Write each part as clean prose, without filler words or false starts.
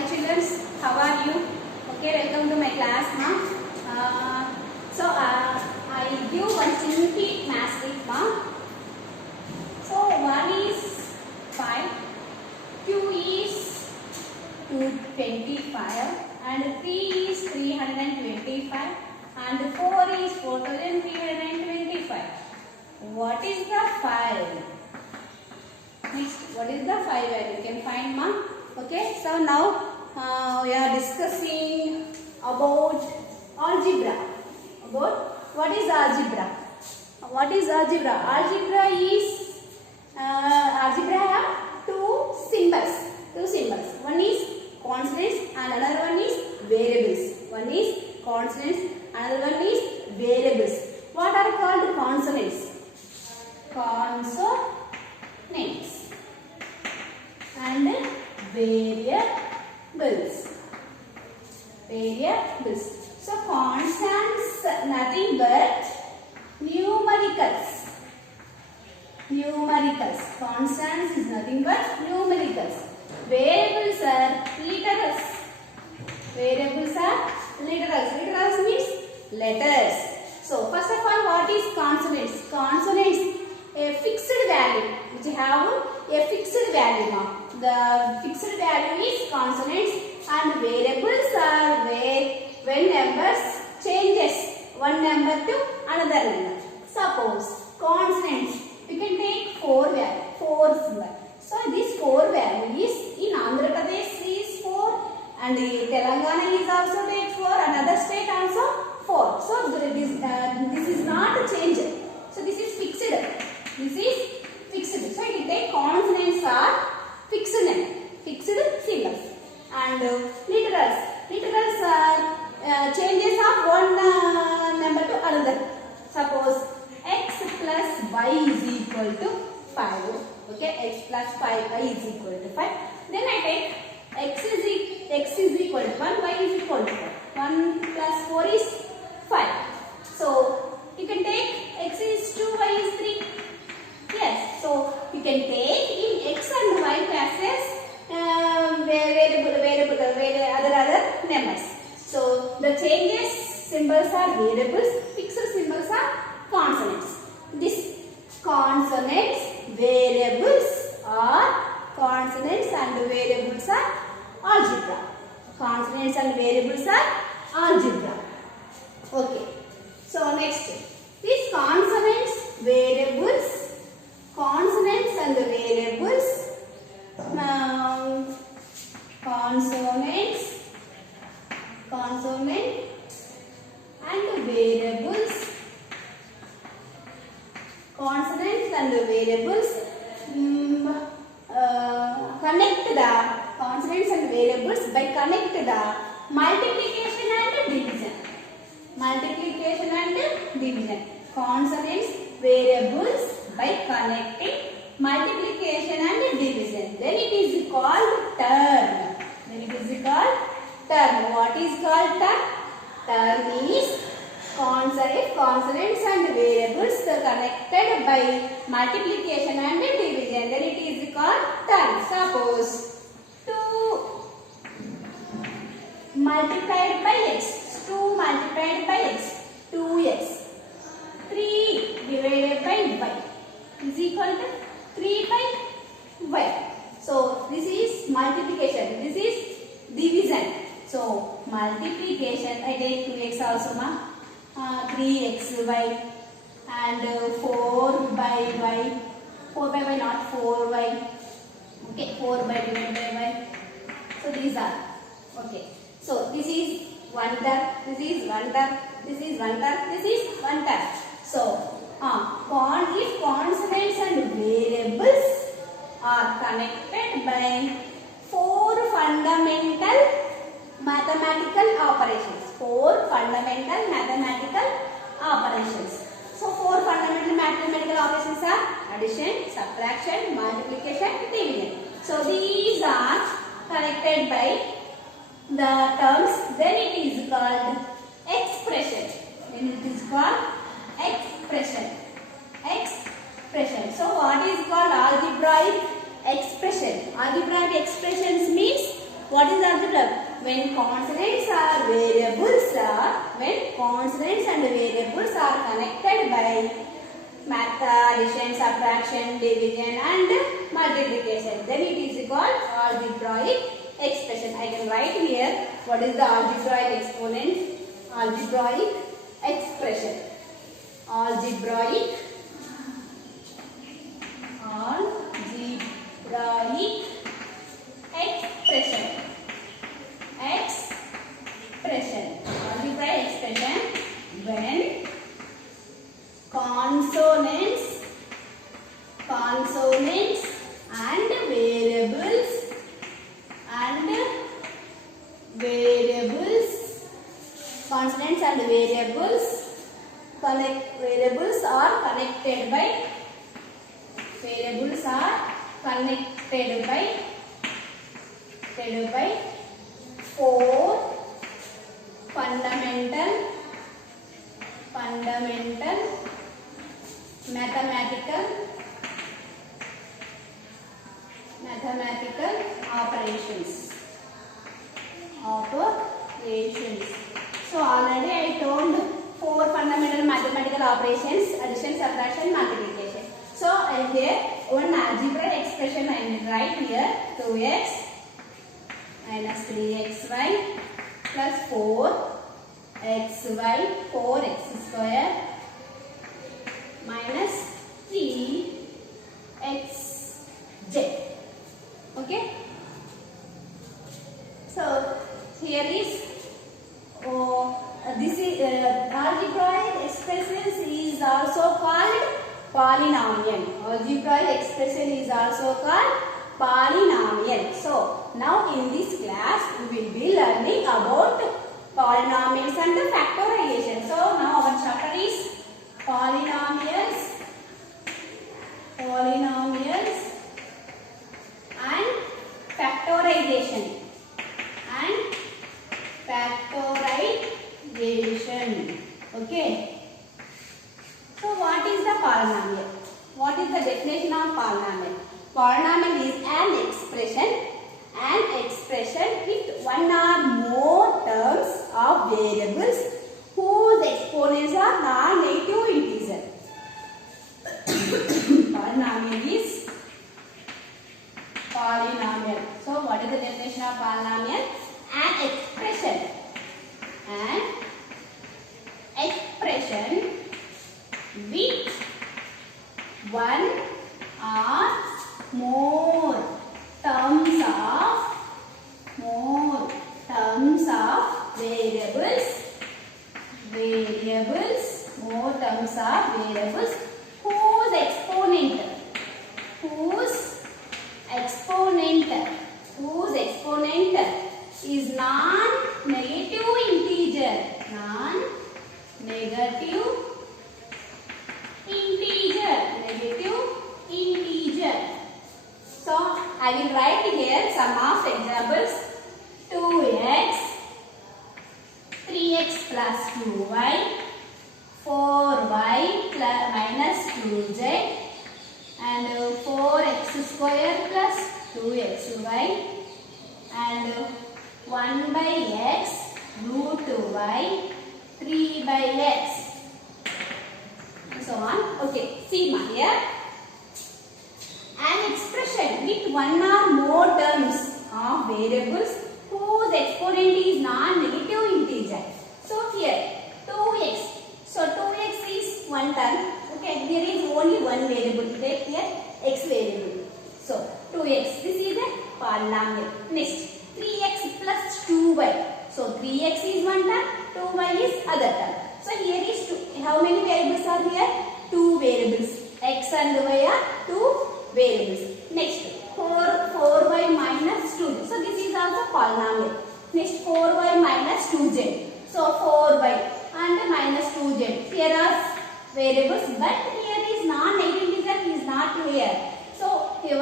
Hi children, how are you? Okay, welcome to my class now. I give one simple math trick now. So 1 is 5, 2 is 225 and 3 is 325 and 4 is 4325. What is the 5? Next, what is the 5 value? You can find ma. Okay, so now we are discussing about algebra. About what is algebra? What is algebra? Algebra is algebra have two symbols. One is constants and another one is variables. One is constants, another one is variables. What are called consonants? Consonants and variables. So constants nothing but numericals. Constants is nothing but numericals. Variables are literals. Literals means letters. So first of all, what is consonants? Consonants a fixed value which have a fixed value now. The fixed value is consonants and variables are where when numbers changes one number to another number. Suppose constants, we can take 4 symbol. So this 4 value is in Andhra Pradesh is 4 and Telangana is also take 4, another state also 4. So this is not changed. So this is fixed. So you take consonants are fixed symbols and literals are changes of one number to another. Suppose x plus y is equal to 5. Okay, x plus 5y is equal to 5. Then I take x is equal to 1, y is equal to 4. 1 plus 4 is 5. So you can take x is 2, y is 3. Yes, so you can take in x and y classes other numbers. So the changes symbols are variables, fixed symbols are consonants. This consonants, variables are consonants and variables are algebra. Consonants and variables are algebra. Okay. So next, these consonants, variables, consonants and variables. Consonant and variables. Consonants and variables connect the consonants and variables by connect the multiplication and division. Consonants, variables by connecting multiplication and division. Then it is called term. What is called term? Term is consonants and variables connected by multiplication and division. Then it is called term. Suppose 2 multiplied by x. 2 multiplied by x. 2x. 3 divided by y is equal to 3 by y. So this is multiplication. This is division. So multiplication, I take 2x also ma. 3xy and 4 by y. 4 by y, not 4y. Okay, 4 by divided by y. So these are. Okay. So this is one term. This is one term. This is one term. This is one term. So if consonants and variables are connected by 4 fundamental mathematical operations. 4 fundamental mathematical operations. So 4 fundamental mathematical operations are addition, subtraction, multiplication, division. So these are connected by the terms. Then it is called expression. So what is called algebraic expression? Algebraic expressions means What is algebra? When consonants and variables are connected by math, addition, subtraction, division and multiplication, then it is called algebraic expression. I can write here what is the algebraic exponent, algebraic expression, algebraic expression, algebraic expression when consonants and variables consonants and variables are connected by four fundamental mathematical operations. So already I told four fundamental mathematical operations: addition, subtraction, multiplication. So here one algebraic expression I will write here: 2x minus 3xy plus 4xy, 4x square minus 3xz. Okay. So here is this is algebraic expression is also called polynomial. Algebraic expression is also called polynomial. So now in this class we will be learning about polynomials and the factorization. So now our chapter is polynomials and factorization. Okay. So what is the polynomial? What is the definition of polynomial? Polynomial is an expression with one or more terms of variables whose exponents are non-negative integer. Polynomial. So what is the definition of polynomial? An expression with one or more terms of variables whose exponent is non-negative integer. So I will write here some of examples: 2x, 3x plus 2y, 4y minus 2z, and 4x square plus 2xy, and 1 by x root y, 3 by x, and so on. Okay, see here. An expression with one or more terms of variables whose exponent is non-negative integer. So here 2x. So 2x is one term. Okay, there is only one variable. Take here x variable. So 2x. This is a polynomial. Next 3x plus 2y. So 3x is one term, 2y is other term. So here is two. How many variables are here? Two variables. X and y are two variables. Next 4y minus 2. So this is also polynomial. Next 4y minus 2z. So 4y and minus 2z. Here are variables, but here is non-negative integer is not here. So here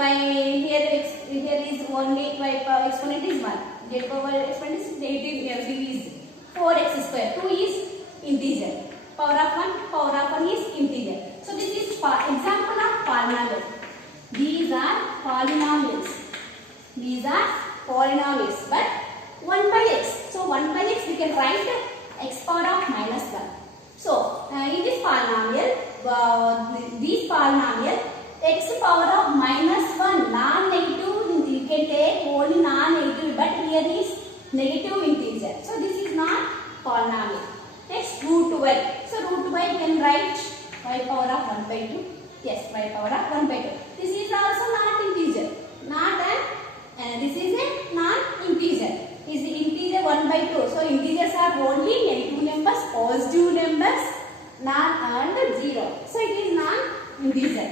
is only y power exponent is 1. Z power exponent is negative. Is 4x square. 2 is integer. Power of 1 is integer. So this is example of polynomial. These are polynomials. polynomials, but 1 by x. So 1 by x we can write x power of minus 1. So in this polynomial, x power of minus 1 non-negative, you can take only non-negative, but here is negative integer. So this is not polynomial. Next, root y. So root y you can write y power of 1 by 2. Yes, y power of 1 by 2. This is also not integer. Not an, this is a non-integer. Is the integer 1 by 2. So integers are only negative numbers, positive numbers, non and 0. So it is non-integer.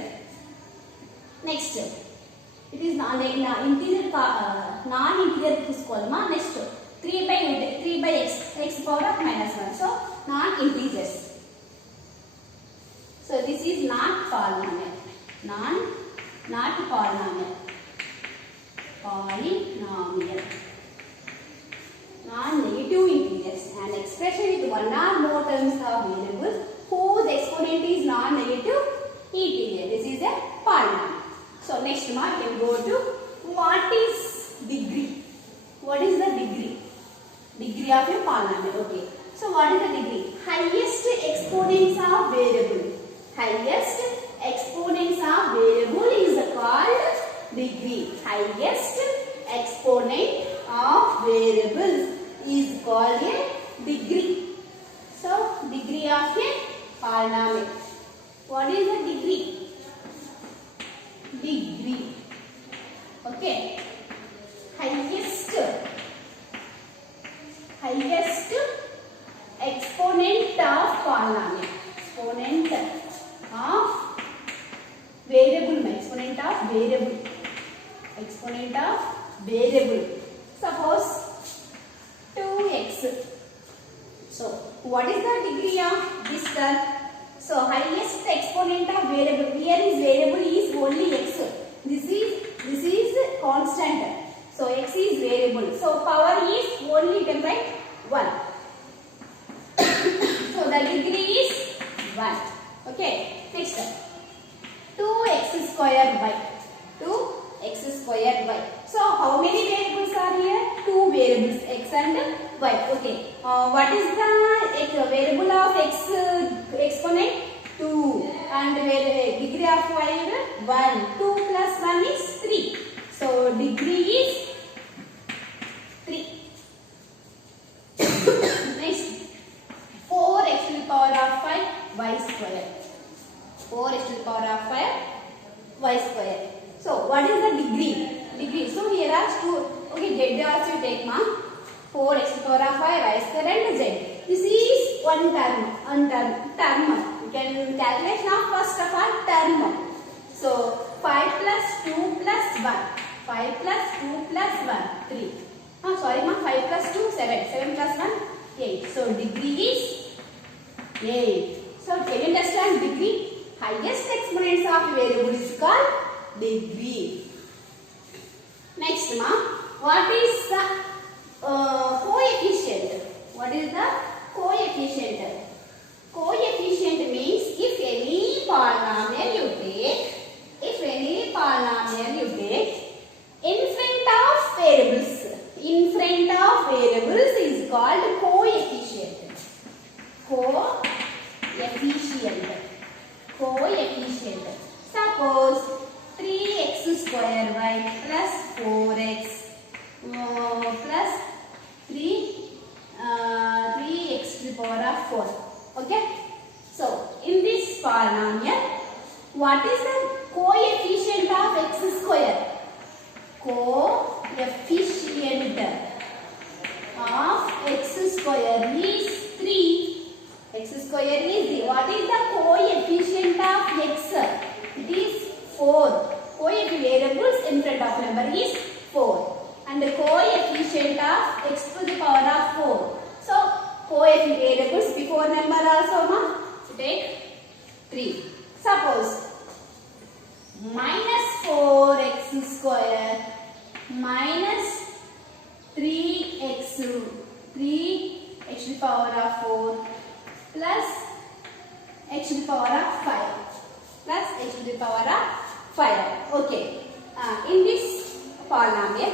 Next, it is non-integer తీసుకోవాలమ్మా. Next 3 by x power of minus 1. So non-integers. So this is not polynomial. Not polynomial. Polynomial. Non-negative integers. An expression with one or more terms of variables whose exponent is non-negative integer. This is a polynomial. So next mark we can go to what is degree. What is the degree? Degree of a polynomial. Okay. So what is the degree? Highest exponents of variable. Highest exponents of variable is called degree. Highest exponent of variables is called a degree. So degree of a polynomial. What is the degree? Degree. Okay. Highest exponent of polynomial. Exponent of variable. Exponent of variable. Exponent of variable. Suppose 2x. So what is the degree of this term? So highest exponent of variable. Here is variable is only x. This is constant. So x is variable. So power is only, you can write 1. So the degree is 1. Okay. Next, 2x square y. 2x square y. So how many variables are here? 2 variables, x and y. Okay. What is the variable of x exponent? 2. And degree of y is 1. 2 plus 1 is 3. So degree is 3. Next, 4x to the power of 5 y square. 4x to the power of 5 y square. So what is the degree? Degree. So here are two. Okay, z also you take ma. 4x to the power of 5 y square and z. This is one term. You can calculate now first of all term. So 5 plus 2 plus 1. 5 plus 2 plus 1 3. Sorry ma, 5 plus 2 7. 7 plus 1 8. So degree is 8. So can you understand degree? Highest exponents of variable is called degree. Next ma, what is the coefficient? What is the coefficient? Coefficient means if any polynomial you take, in front of variables is called coefficient. Coefficient. Suppose 3x square y plus 4x plus 3x to the power of 4. Okay. So in this polynomial, what is the coefficient of x square? Coefficient of x square is 3. X square is 3. What is the coefficient of x? It is 4. Coefficient variables in front of number is 4. And the coefficient of x to the power of 4. So coefficient variables before number also ma. So take 3. Suppose minus 4x square minus 3x to the power of 4 plus x to the power of 5 plus x to the power of 5. Okay. In this polynomial,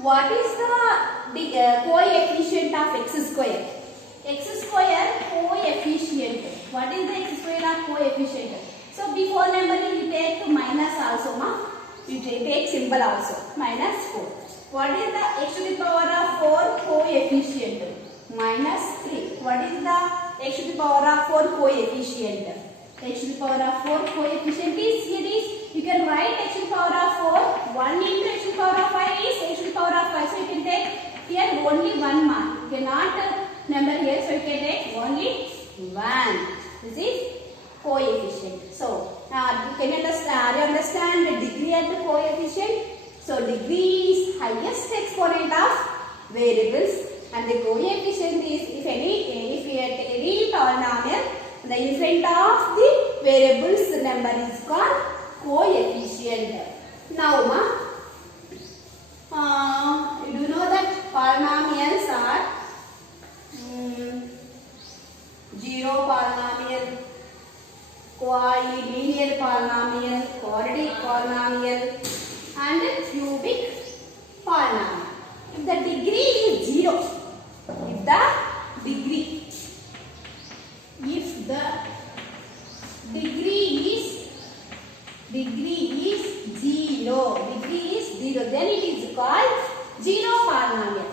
what is the coefficient of x square? X square coefficient. What is the x square of coefficient? So before numbering you take minus also, ma. You take symbol also. Minus 4. What is the x to the power of 4 coefficient? Minus 3. What is the x to the power of 4 coefficient? X to the power of 4 coefficient is, here is, you can write x to the power of 4. 1 into x to the power of 5 is x to the power of 5. So you can take here only 1 mark. You cannot number here, so you can take only 1. This is coefficient. So can you understand the degree and the coefficient? So degree is highest exponent of variables, and the coefficient is if any polynomial, the in front of the variables number is called coefficient. Now, you do know that polynomials are 0 polynomial, linear polynomial, quadratic polynomial, and cubic polynomial. If the degree is 0, if the degree is 0, then it is called 0 polynomial.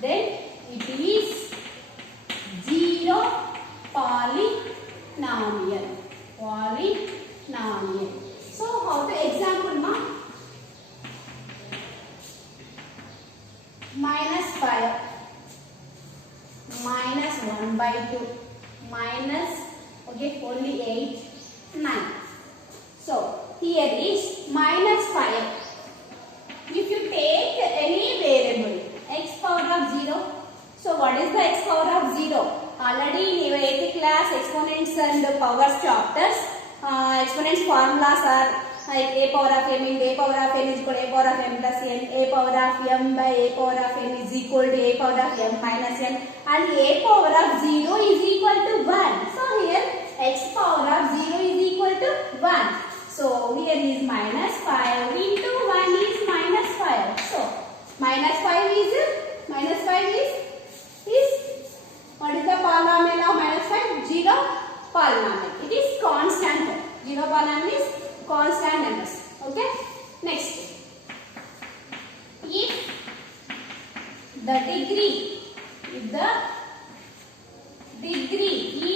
Then it is 0 polynomial. So how to example, ma? Minus 5, minus 1 by 2, minus, okay, only 8, 9. So here is minus 5. If you take any variable x power of 0, so what is the x power of 0? Already in your 8th class exponents and powers chapters, exponents formulas are like a power of m into a power of n is equal to a power of m plus n, a power of m by a power of n is equal to a power of m minus n, and a power of 0 is equal to 1. So here x power of 0 is equal to 1. So here is minus 5 into 1 is minus 5. So minus 5 is what is the polynomial of minus 5? 0 polynomial. It is constant. 0 polynomial is constant numbers. Okay. Next, if the degree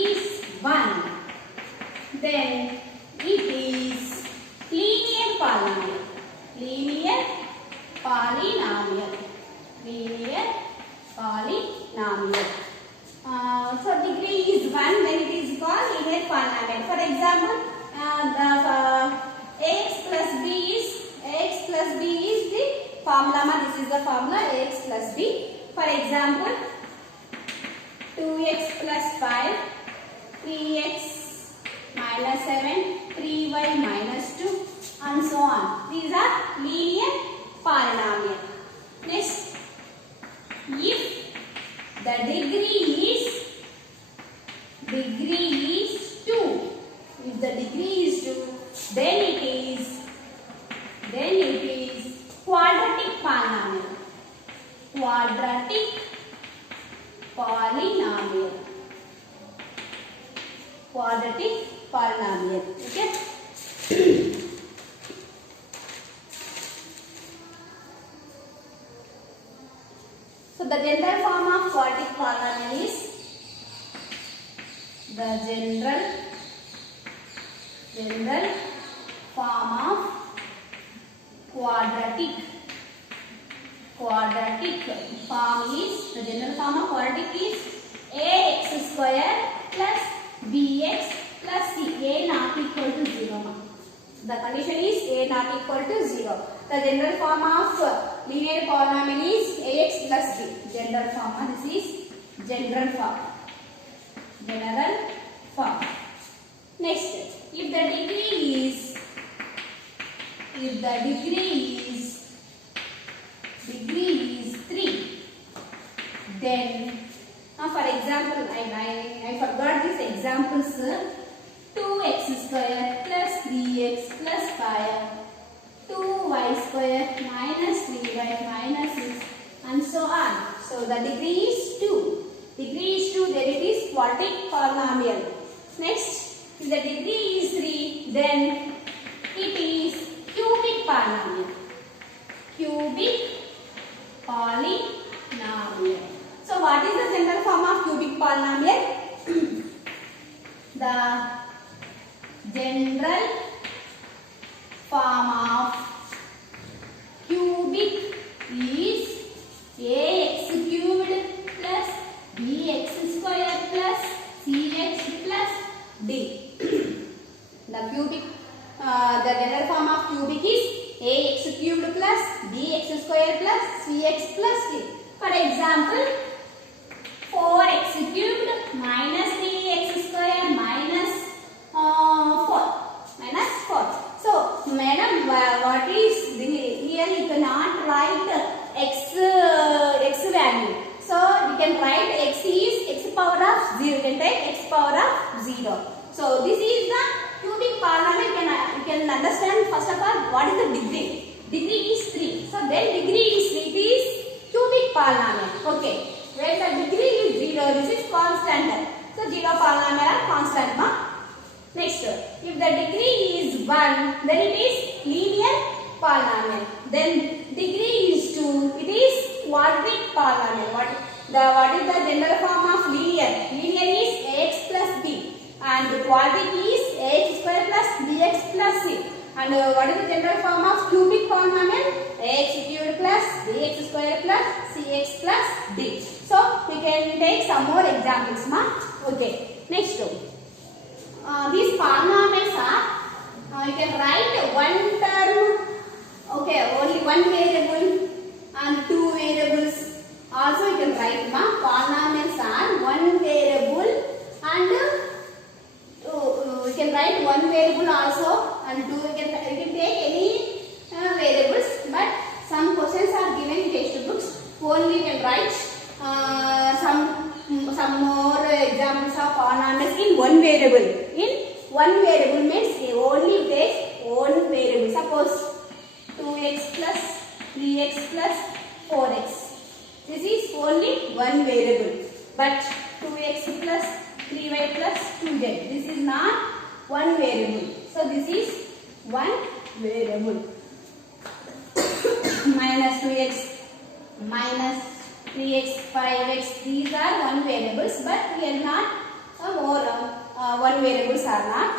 is 1, then it is linear polynomial. So degree is 1, then it is called linear polynomial. For example, ax plus b is the formula. This is the formula ax plus b. For example, 2x plus 5, 3x minus 7, 3y minus 2, and so on. These are linear polynomial. Next, if the degree is 2, if the degree is 2, then it is quadratic polynomial. Okay. So the general form of quadratic polynomial is ax square plus bx plus c. A not equal to 0. The condition is a not equal to 0. The general form of linear polynomial is ax plus b. General form. This is general form. Next, if the degree is 3, then for example, I forgot these examples. 2x square plus 3x plus 5, 2y square minus 3y minus 6 and so on. So the degree is 2. Degree is 2, then it is quadratic polynomial. Next, if the degree is 3, then it is cubic polynomial. Cubic polynomial. So what is the general form of cubic polynomial? The general form of cubic is ax cubed plus bx square plus cx plus d. The general form of cubic is ax cubed plus bx square plus cx plus d. For example, 4x cubed minus 3x square minus 4. So, madam, what is here? You cannot write x value. So, you can write x is x power of 0. You can take x power of 0. So, this is the cubic polynomial. You can understand first of all what is the degree. Degree is 3. So, then degree is 3. It is cubic polynomial. Okay. Where the degree is 0, this is constant. So, 0 polynomial are constant. Next, if the degree is 1, then it is linear polynomial. Then degree is 2, it is quadratic polynomial. What is the general form of linear? Linear is ax plus b, and quadratic is ax square plus bx plus c. And what is the general form of cubic polynomial? Ax cubed plus bx square plus cx plus d. So we can take some more examples, Okay. Next, these polynomials are you can write one term. Okay, only one variable and two variables. Also you can write polynomials are one variable and you can write one variable also and two. You can take any variables, but some questions are given in textbooks. Only you can write some more examples of polynomials in one variable. In one variable means only take one variable. Suppose 2x plus 3x plus 4x. This is only one variable. But 2x plus 3y plus 2z. This is not one variable. So this is one variable. Minus 2x, minus 3x, 5x. These are one variables, but we are not one variables are not.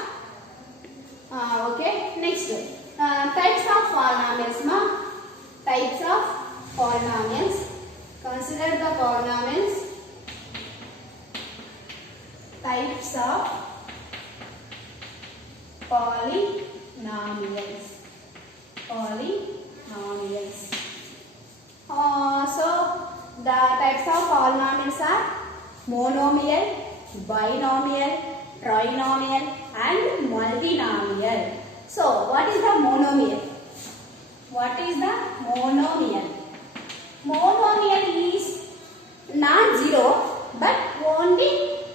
Okay. Next, types of polynomials. Types of polynomials. Consider the polynomials. Types of polynomials. So the types of polynomials are monomial, binomial, trinomial and multinomial. So what is the monomial? What is the monomial? Monomial is non-zero but only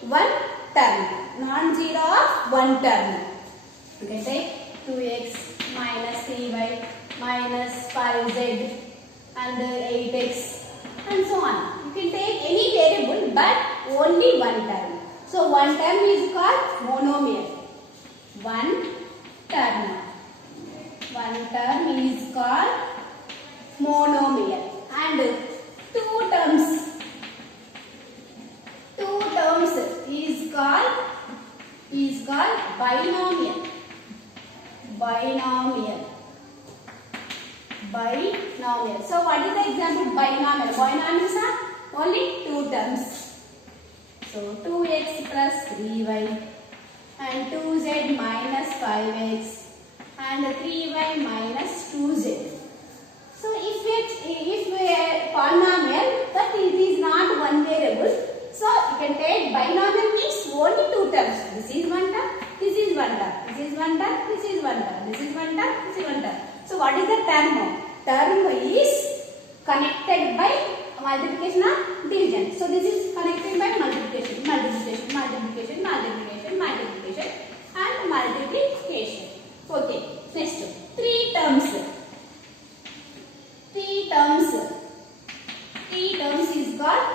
one term. Non-zero of one term. You can take 2x minus 3y minus 5z and 8x and so on. You can take any variable but only one term. So one term is called monomial. One term is called monomial. And two terms is called binomial. So what is the example? Binomial. Binomials are only two terms. So 2x plus 3y and 2z minus 5x and 3y minus 2z. So if we are polynomial, but it is not one variable. So you can take binomial means only two terms. This is one term, this is one term, this is one term, this is one term, this is one term, this is one term. So what is the term? Term is connected by multiplication or division. So this is connected by multiplication and multiplication. Okay. Next, three terms. Three terms is called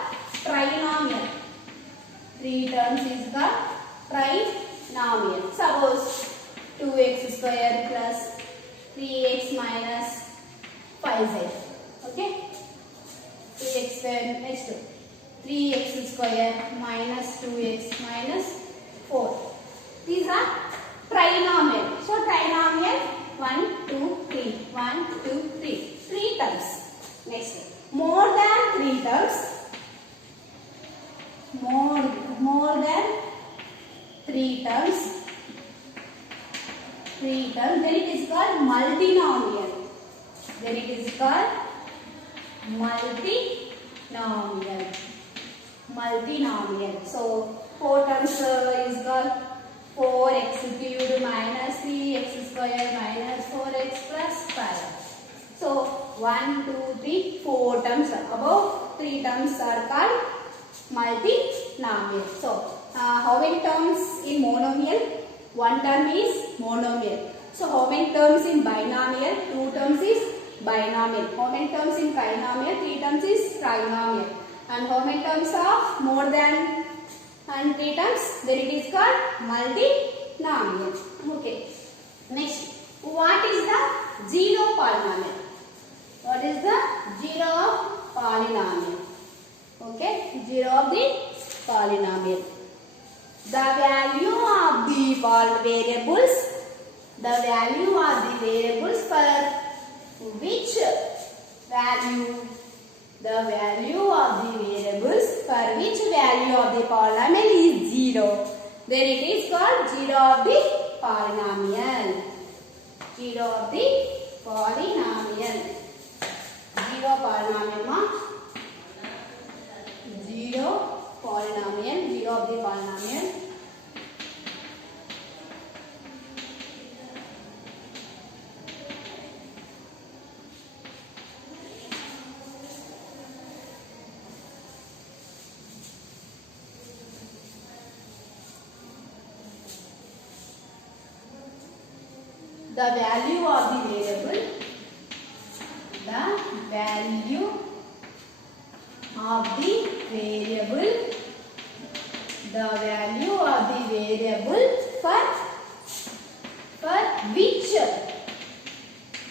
trinomial. Three terms is called trinomial. Suppose 2x square plus 3x minus 5z. Okay? 3x square next 3x square minus 2x minus 4. These are trinomial. So trinomial 1, 2, 3. 1, 2, 3. 3 terms. Next, more than 3 terms. More than 3 terms. 3 terms. Then it is called multinomial. Then it is called multinomial. So 4 terms is called 4x cubed minus 3x square minus 4x plus 5. So 1, 2, 3, 4 terms. Above 3 terms are called multinomial. So how many terms in monomial? 1 term is monomial. So how many terms in binomial? 2 terms is binomial. How many terms in trinomial? 3 terms is trinomial. And how many terms of more than 3 terms? Then it is called multinomial. Okay. Next, what is the zero polynomial? What is the zero of polynomial? Okay, zero of the polynomial. The value of the variables. The value of the variables for which value? The value of the variables for which value of the polynomial is 0. Then it is called zero of the polynomial. Zero of the polynomial. Zero polynomial ma? Zero polynomial. Zero of the polynomial. The value of the variable, the value of the variable, the value of the variable for which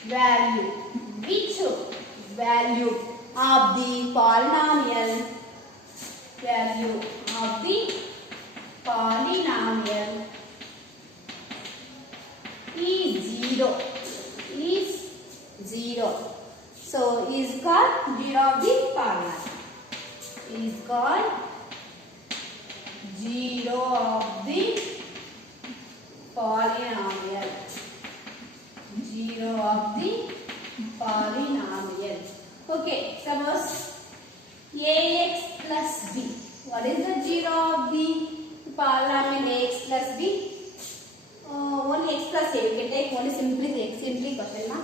value of the polynomial, value of the polynomial is 0. So is called zero of the polynomial. Is called zero of the polynomial. Zero of the polynomial. Okay, suppose ax plus b. What is the zero of the polynomial ax plus b? Only x plus a. You can take only simply question na.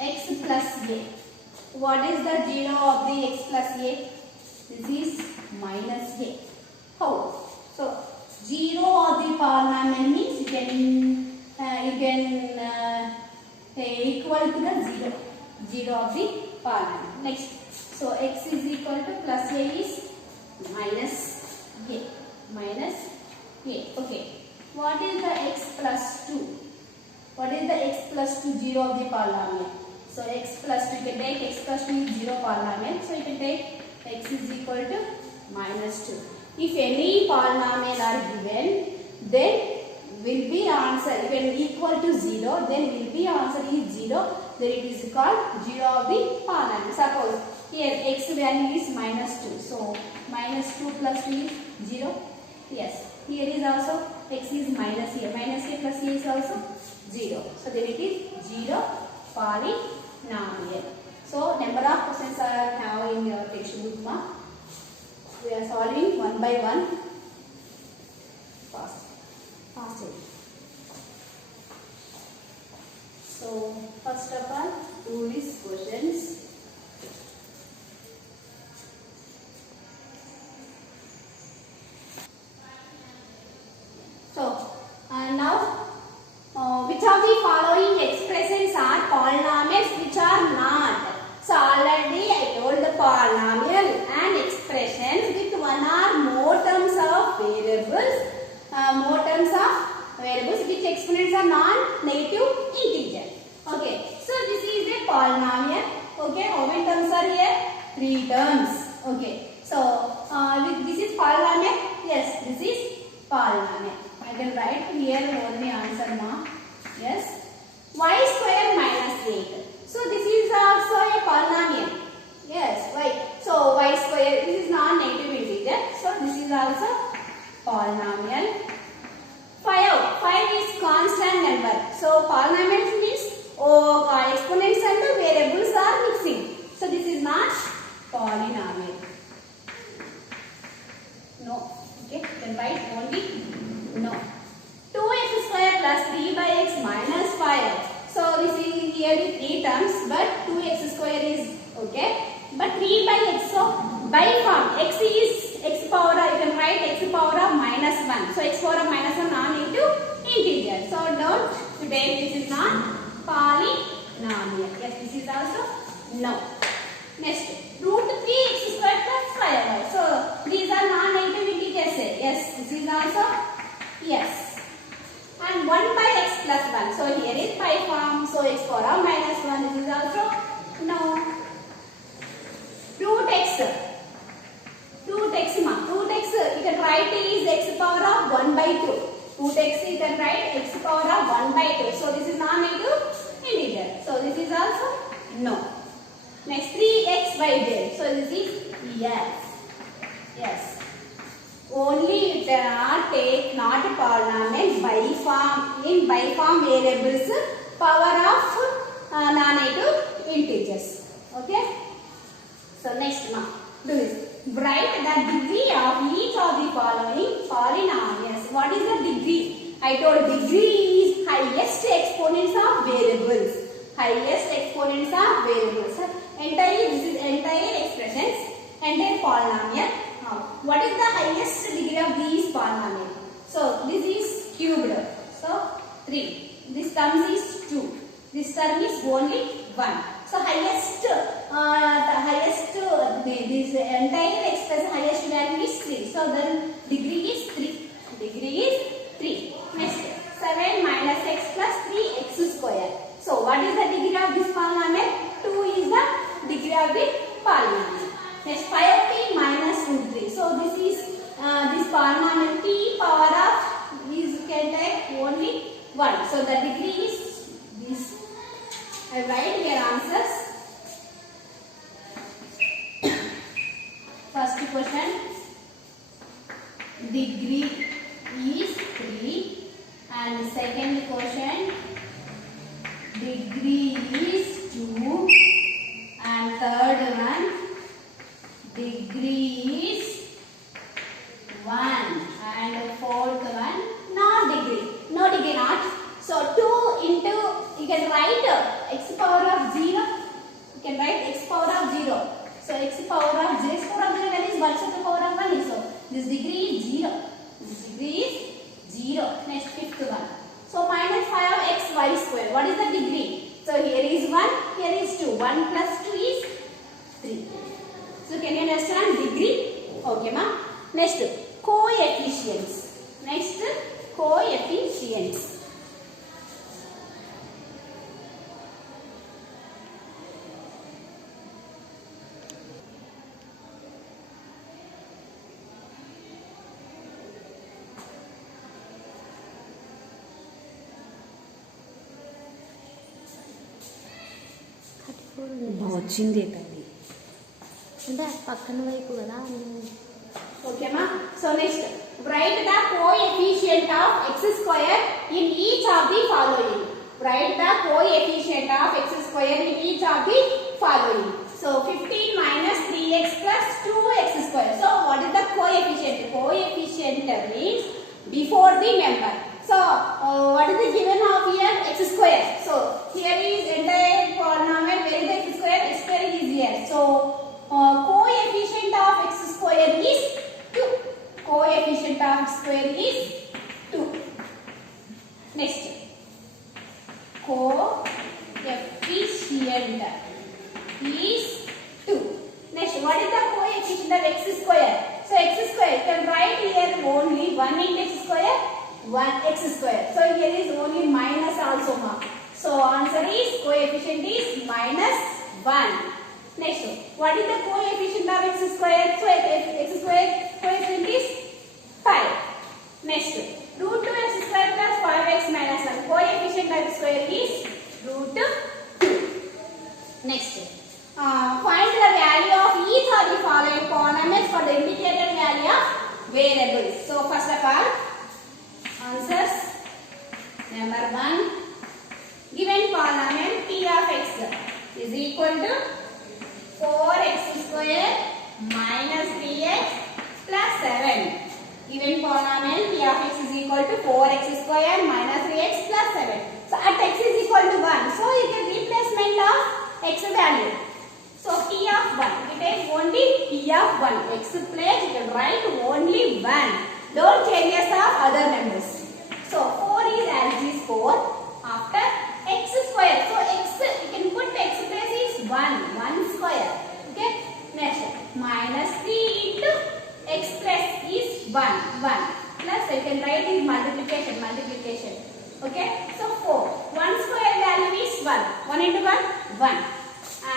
X plus a. What is the zero of the x plus a? This is minus a. How? So zero of the polynomial means you can equal to the zero. Zero of the polynomial. Next, so x is equal to plus a is minus a. Minus a. Okay. What is the x plus 2? What is the x plus 2 zero of the polynomial? So x plus 2, you can take x plus 2 is 0 polynomial. So you can take x is equal to minus 2. If any polynomial are given, then will be answer, when equal to 0, then will be answer is 0. Then it is called 0 of the polynomial. Suppose here x value is minus 2. So minus 2 plus 2 is 0. Yes. Here is also x is minus a. Minus a plus a is also 0. So then it is 0 polynomial. So number of questions are now in your textbook. We are solving one by one. Fast. So first of all, do these questions. So now which of the following expressions are polynomials which terms are here? 3 terms. Okay. So this is polynomial. Yes, this is polynomial. I can write here only answer now. Yes. Y square minus 8. So this is also a polynomial. Yes. Why? So y square, this is non-negative integer. So this is also polynomial. 5 is constant number. So polynomial means exponents and variables are mixing. So this is not polynomial. No. Okay. Then write only no. 2x square plus 3 by x minus 5. So this is nearly 3 terms, but 2x square is okay. But 3 by x, so by form x is x power, you can write x power of minus 1. So x power of minus 1 non-negative integer. So don't today, this is not polynomial. Yes, this is also no. Next, root 3x square plus 5y. So these are non-negative integers. Yes, this is also yes. And 1 by x plus 1. So here is pi form. So x power of minus 1. This is also no. Root x ma. Root x you can write is x power of 1 by 2. Root x you can write x power of 1 by 2. So this is non-negative integer. So this is also no. Next 3x by j. So this is yes. Yes. Only you cannot take not polynomial by form. In by form variables power of non-negative integers. Okay. So next now do this. Write the degree of each of the following polynomials. What is the degree? I told degree is highest exponents of variables. Highest exponents of variables. Entire, this is entire expressions, entire polynomial. Now, what is the highest degree of these polynomials? So this is cubed. So 3. This term is 2. This term is only 1. So highest, this entire expression highest value is 3. So then degree is 3. Degree is 3. Next 7 minus x plus 3x square. So what is the degree of this polynomial? 2 is the degree of the polynomial. Next 5t minus root 3. So this is this polynomial t power of is can take only 1. So the degree is this. I write your answers. First question, degree is 3, and second question, degree is 2, and third one, degree is 1, and fourth one, no degree not. So 2 into, you can write x power of 0, you can write x power of 0. So x power of 0 value is 1 to the power of 1. So this degree is 0. This degree is 0. Next fifth one. So minus 5xy square. What is the degree? So here is 1, here is 2. 1 plus 2 is 3. So can you understand degree? Okay ma. Next coefficients. Next coefficients. వచ్చింది తల్లి అంటే పక్కన వైపు కదా. Okay మా. So next write the coefficient of x square in each of the following. Write the coefficient of x square in each of the following. So 15 minus 3x plus 2x square. So what is the coefficient? Coefficient means before the member. So what is the given of here? X square. So here is entire polynomial. Where is the x square? X square is here. So coefficient of x square is 2. Coefficient of x square is 2. Next, coefficient is 2. Next, what is the coefficient of x square? So x square, you can write here only 1 into x square, 1 x square. So here is only minus also. So answer is coefficient is minus 1. Next, what is the coefficient of x square? So x square coefficient is 5. Next, root 2x square plus 5x minus 1. Coefficient of x square is root 2. Next, find the value of each of the following polynomials for the indicated value of variables. So first of all, answers. Number 1, given polynomial p of x is equal to 4x square minus 3x plus 7. Given polynomial p of x is equal to 4x square minus 3x plus 7. So at x is equal to 1. So you get replacement of x value. So p of 1. You take only p of 1. X place you can write only 1. Don't changes of other numbers. So 4 is as it is 4 after x square. So x you can put x place is 1 square. Okay. Next minus 3 into x plus is 1 plus you can write is multiplication. Okay. So 4 1 square value is 1 into 1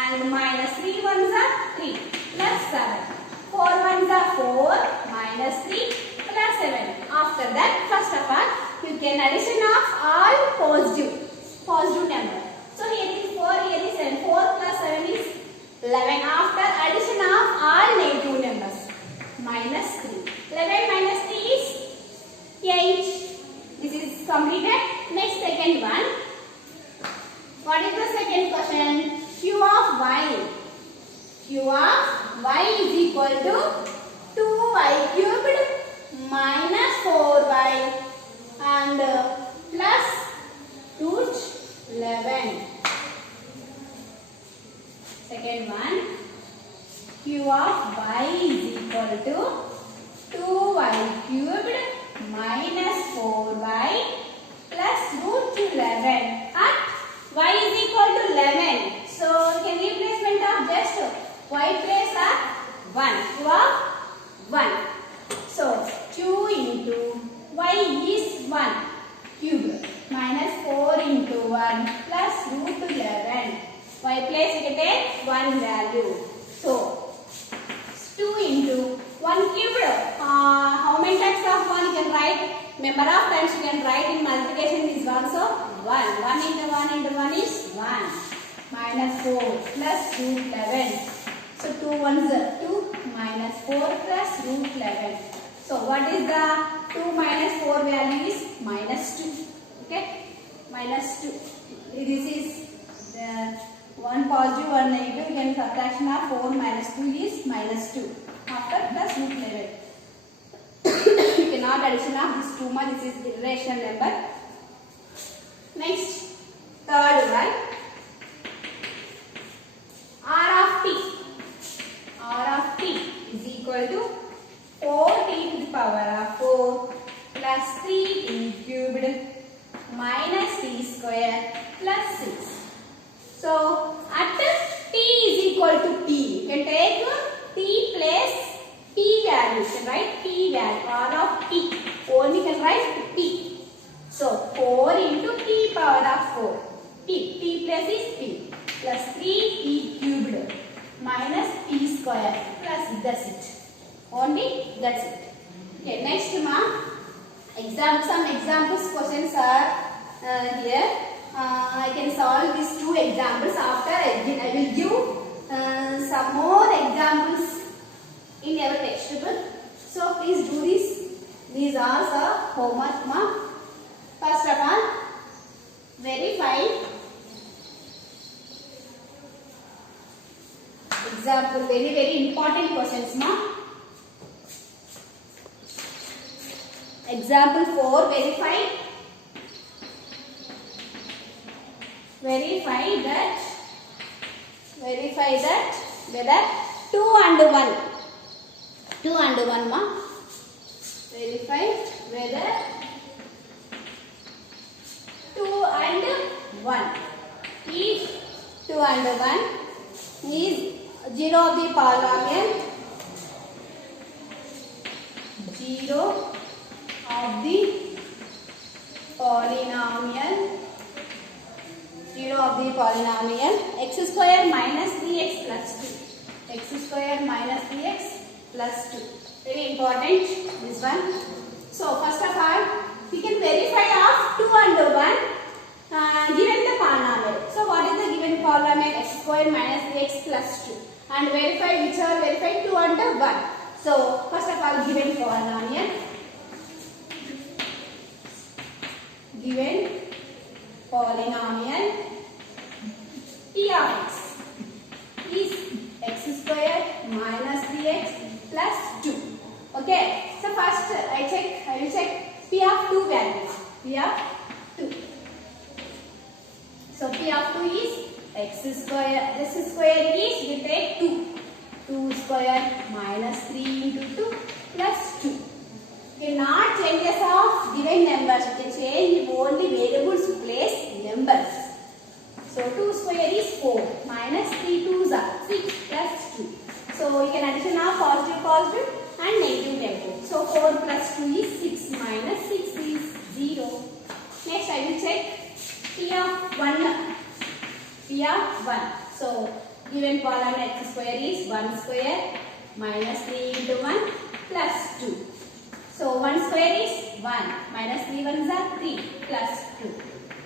and minus 3 ones are 3 plus 7 4 ones are 4 minus 3 plus 7. After that, first of all you can addition of all positive number. So here is 4, here is 7. 4 plus 7 is 11. After addition of all negative numbers, minus 3. 11 minus 3 is 8. This is completed. Next, second one. What is the second question? Q of y. Q of y is equal to 2y cubed minus 4y and plus root 11. Second one, Q of y is equal to 2y cubed minus 4y plus root 11 at y is equal to 11. So you can replacement of just y place at 1. Q of 1. So 2 into y is 1 cube minus 4 into 1 plus root 11. Y place you can take 1 value. So 2 into 1 cubed. How many times of 1 you can write? Number of times you can write in multiplication is 1. So 1. 1 into 1 into 1 is 1. Minus 4 plus root 11. So 2 ones are 2 minus 4 plus root 11. So what is the 2 minus 4 value is minus 2. Okay. Minus 2. This is the one positive, one negative. You can subtraction of 4 minus 2 is minus 2. After plus root 11. You cannot addition of this 2 more. This is irrational number. Next, third one. R of t. R of t is equal to 4t to the power of 4 plus 3t cubed minus t square plus 6. So at t is equal to t, you can take t place t value. You can write t value. R of t. Only can write t. So 4 into t power of 4. T place is t plus 3t cubed minus t square plus that's it. Only that's it. Okay, next ma'am. Some examples questions are here. I can solve these 2 examples. After I will give some more examples in our textbook. So please do this. These are the homework ma'am. First of all, verify example. Very important questions ma'am. Example 4, verify that whether 2 and 1 ma. Verify whether 2 and 1 is 2 and 1 is 0 of the polynomial, 0 of the polynomial 0 of the polynomial x square minus 3x plus 2. X square minus 3x plus 2. Very important, this one. So first of all, we can verify of 2 and 1 given the polynomial. So what is the given polynomial? X square minus 3x plus 2. And verify which are verified 2 and 1. So first of all, given polynomial. Given polynomial P of x is x square minus 3x plus 2. Okay. So first I will check P of 2 value. P of 2. So P of 2 is x square. This square is we take 2. 2 square minus 3 into 2 plus 2. We cannot changes of given numbers. We can change only variables place numbers. So 2 square is 4 minus 3 2s are 6 plus 2. So you can addition of positive positive and negative negative. So 4 plus 2 is 6 minus 6 is 0. Next I will check P of 1. P of 1. So given polynomial x square is 1 square minus 3 into 1 plus 2. So 1 square is 1 minus 3 ones are 3 plus 2.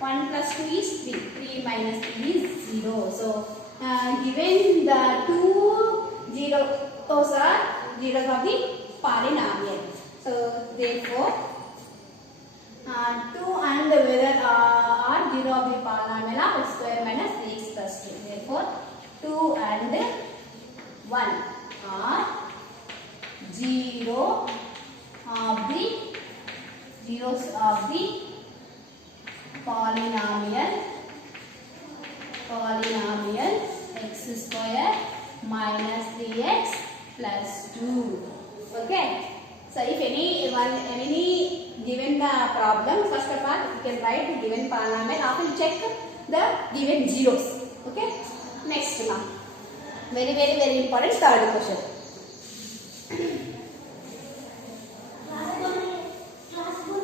1 plus 2 is 3. 3 minus 3 is 0. So given the 2 zeros are zeros of the polynomial. So therefore 2 and whether are 0 of the polynomial of x square minus 3x plus 2. Therefore 2 and 1 are 0 of the zeros of the polynomial x square minus 3x plus 2. Okay. So if any given the problem, first of all you can write given polynomial. After you check the given zeros. Okay. Next now, very important third question.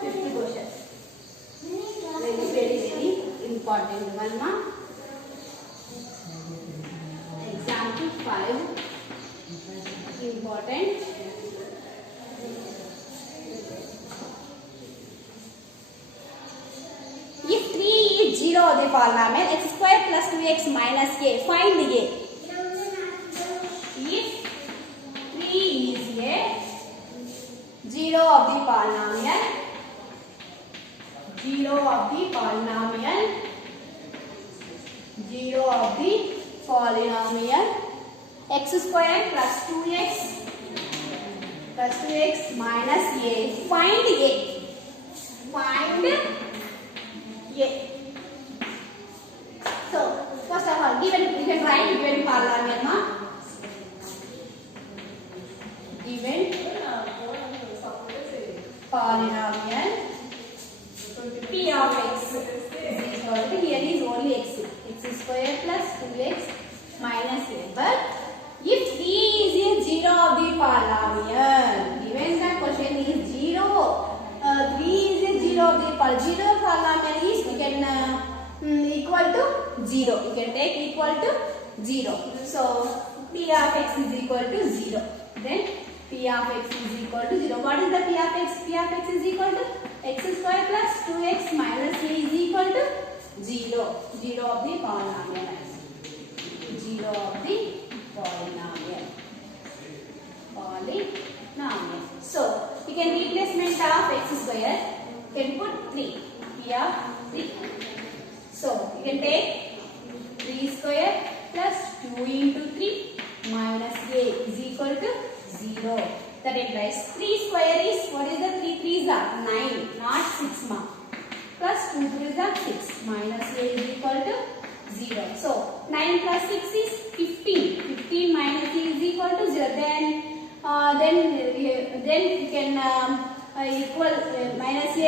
Fifth question. Very important one now. Example 5. Important. If 3 is 0 of the polynomial x square plus 2x minus a, find a. If 3 is a 0 of the polynomial, x square plus 2x minus a, find a. So first of all, given you can write given polynomial ma. Given polynomial P of x is equal to, here is only x square plus 2x minus a. But if 3 is a 0 of the polynomial, given the question is 0, 3 is a 0 of the polynomial is we can equal to 0. You can take equal to 0. So P of x is equal to 0. Then P of x is equal to 0. What is the P of x? P of x is equal to x square plus 2x minus a is equal to 0. 0 of the polynomial. 0 of the polynomial. So you can replacement of x square. You can put 3. P of 3. So you can take 3 square plus 2 into 3 minus a is equal to 0. That implies 3 square is, what is the 3 3s are? 9, not 6 ma. Plus 2 3s are 6. Minus a is equal to 0. So 9 plus 6 is 15. 15 minus a is equal to 0. Then you can equal minus a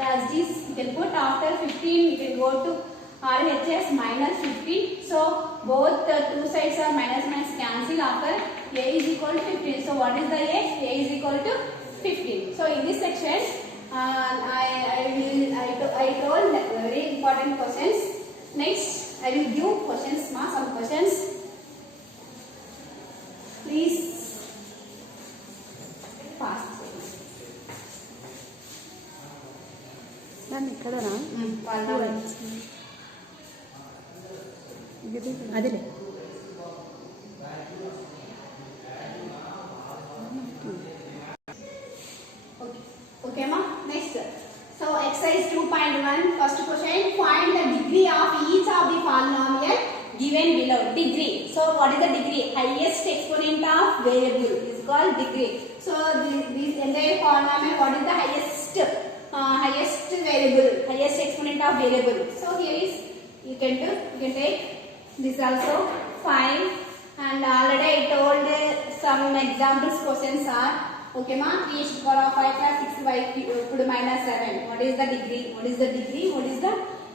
as this. You can put after 15. You can go to RHS minus 15. So both the two sides are minus cancel after a is equal to 15. So what is the a? A is equal to 15. So in this section I told very important questions. Next, I will give questions, some questions. Please pass. దాన్ని ఎక్కడరా అదిలే Okay, ma. Next. So exercise 2.1. First question. Find the degree of each of the polynomial given below. Degree. So what is the degree? Highest exponent of variable is called degree. So this entire polynomial, what is the highest variable, highest exponent of variable? So here is you can take this also. Find, and already I told some examples questions are. Okay, ma. 3 to the power of 5 plus 6y to the minus 7. What is the degree? What is the degree? What is the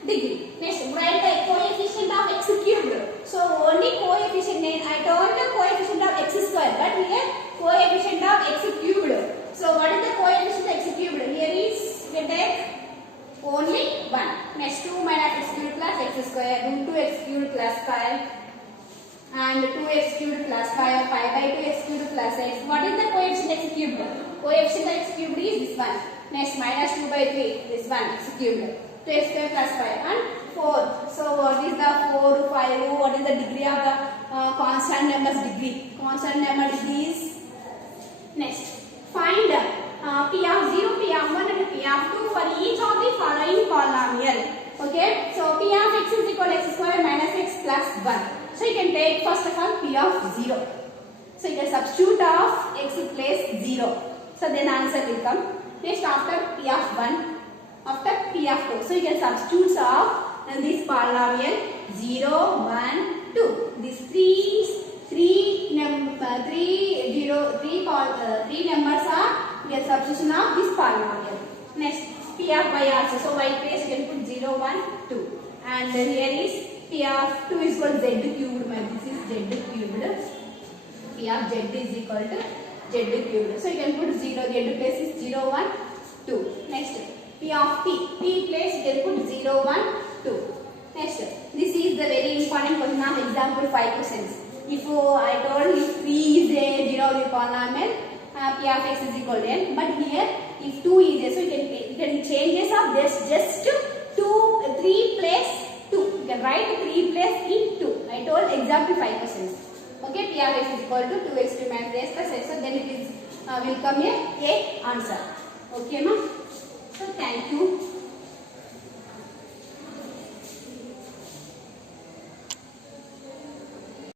degree? Next, write the coefficient of x cubed. So only coefficient. I told the coefficient of x square, but here coefficient of x cubed. So what is the coefficient of x cubed? Here is we take only 1. Next, 2 minus x cubed plus x square, root 2x cubed plus 5. And 2x cubed plus 5 or 5 by 2x cubed plus x. What is the coefficient x cubed? Coefficient x cubed is this one. Next, minus 2 by 3, this one x cubed. 2x square plus 5 and 4. So what is the 4, 5, what is the degree of the constant number's degree? Constant number is next. Find p of 0, p of 1 and p of 2 for each of the following polynomial. Okay, so p of x is equal to x square minus x plus 1. So you can take first of all p of 0. So you can substitute of x place 0. So then answer will come. Next, after p of 1, after p of 2. So you can substitute of this polynomial 0, 1, 2. These three numbers are your substitution of this polynomial. Next, p of y also. So y place you can put 0, 1, 2. And here is p of 2 is equal to z cubed. This is z cubed. P of z is equal to z cubed. So you can put 0. Z place is 0, 1, 2. Next, p of t. T place you can put 0, 1, 2. Next, this is the very important question of example 5 questions. If I told if 3 is a 0 polynomial, p of x is equal to n. But here, if 2 is a, so you can changes of this just to 3 place 2. You can write 3 place in 2. I told example 5 questions. Okay, p of x is equal to 2x minus x plus x. So then it is will come here a answer. Okay, ma. So thank you.